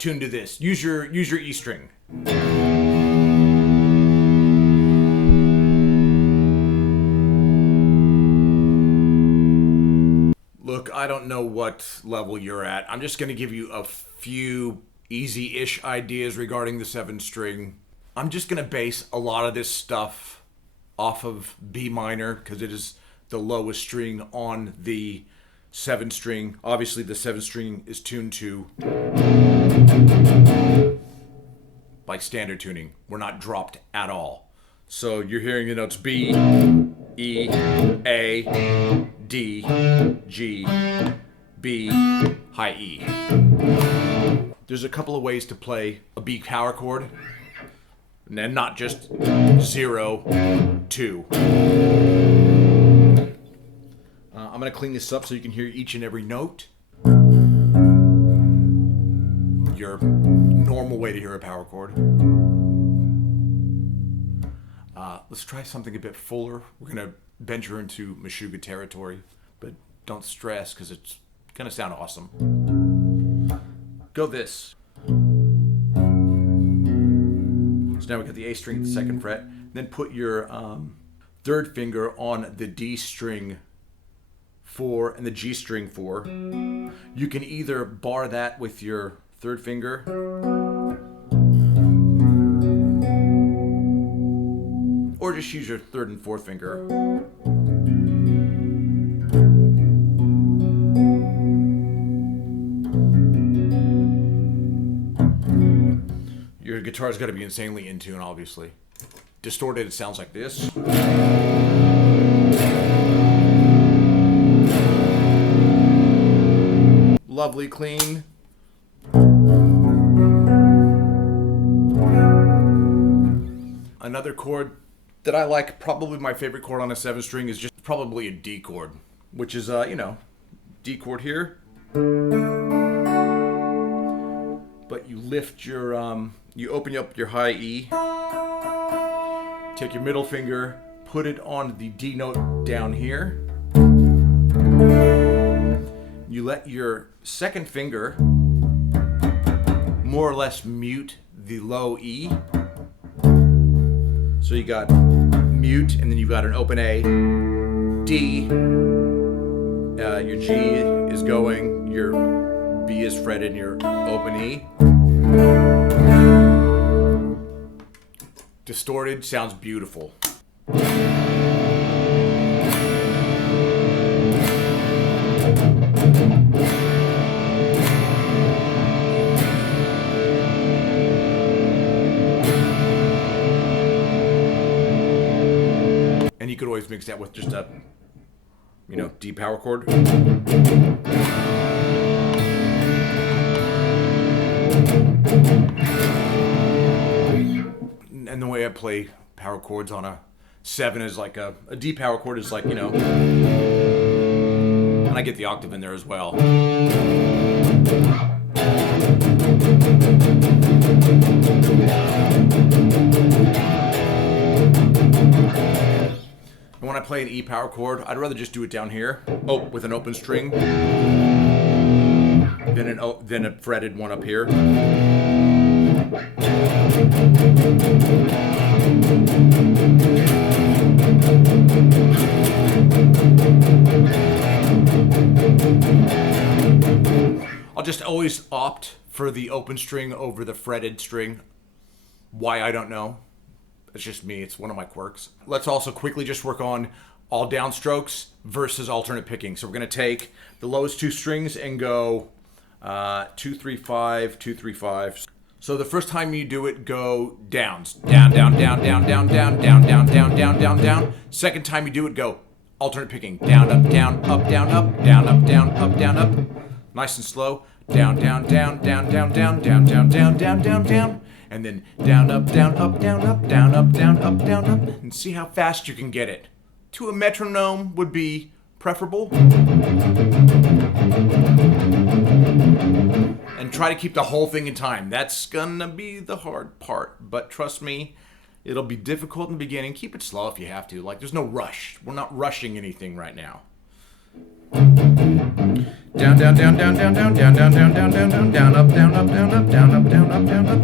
tuned to this. Use your E string. Look, I don't know what level you're at. I'm just going to give you a few easy-ish ideas regarding the 7-string. I'm just going to base a lot of this stuff off of B minor because it is the lowest string on the 7-string. Obviously, the 7-string is tuned to like standard tuning. We're not dropped at all. So you're hearing the notes B, E, A, D, G, B, high E. There's a couple of ways to play a B power chord, and not just 0, 2. I'm going to clean this up so you can hear each and every note. Your normal way to hear a power chord. Let's try something a bit fuller. We're going to venture into meshuggah territory, but don't stress because it's going to sound awesome. Go this. So now we got the A string at the 2nd fret. Then put your 3rd finger on the D string 4 and the G string 4. You can either bar that with your 3rd finger, or just use your 3rd and 4th finger. Your guitar's got to be insanely in tune, obviously. Distorted, it sounds like this. Lovely, clean. Another chord that I like, probably my favorite chord on a 7-string, is just probably a D chord, which is, D chord here. But you lift your, you open up your high E, take your middle finger, put it on the D note down here. You let your 2nd finger more or less mute the low E. So you got mute, and then you've got an open A, D, your G is going, your B is fretted, and your open E. Distorted sounds beautiful. And you could always mix that with just a, D power chord. And the way I play power chords on a 7 is like a D power chord is like, and I get the octave in there as well. And when I play an E power chord, I'd rather just do it down here. Oh, with an open string. Then a fretted one up here. I'll just always opt for the open string over the fretted string. Why, I don't know. It's just me. It's one of my quirks. Let's also quickly just work on all downstrokes versus alternate picking. So we're going to take the lowest 2 strings and go 2, 3, 5, 2, 3, 5. So the first time you do it, go downs. Down, down, down, down, down, down, down, down, down, down, down, down. Second time you do it, go alternate picking. Down, up, down, up, down, up, down, up, down, up, down, up. Nice and slow. Down, down, down, down, down, down, down, down, down, down, down, down. And then down, up, down, up, down, up, down, up, down, up, down, up. And see how fast you can get it. To a metronome would be preferable. And try to keep the whole thing in time. That's gonna be the hard part. But trust me, it'll be difficult in the beginning. Keep it slow if you have to. Like, there's no rush. We're not rushing anything right now. Down, down, down, down, down, down, down, down, down, down, down, down, down, up, down, up, down, up, down, up, down, up, down, up.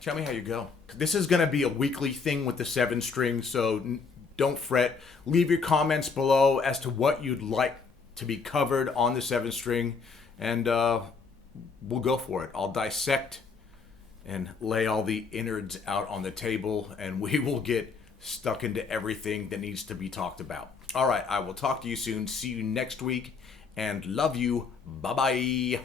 Tell me how you go. This is going to be a weekly thing with the 7 string, so don't fret. Leave your comments below as to what you'd like to be covered on the 7 string, and we'll go for it. I'll dissect and lay all the innards out on the table, and we will get stuck into everything that needs to be talked about. All right, I will talk to you soon. See you next week, and love you. Bye-bye.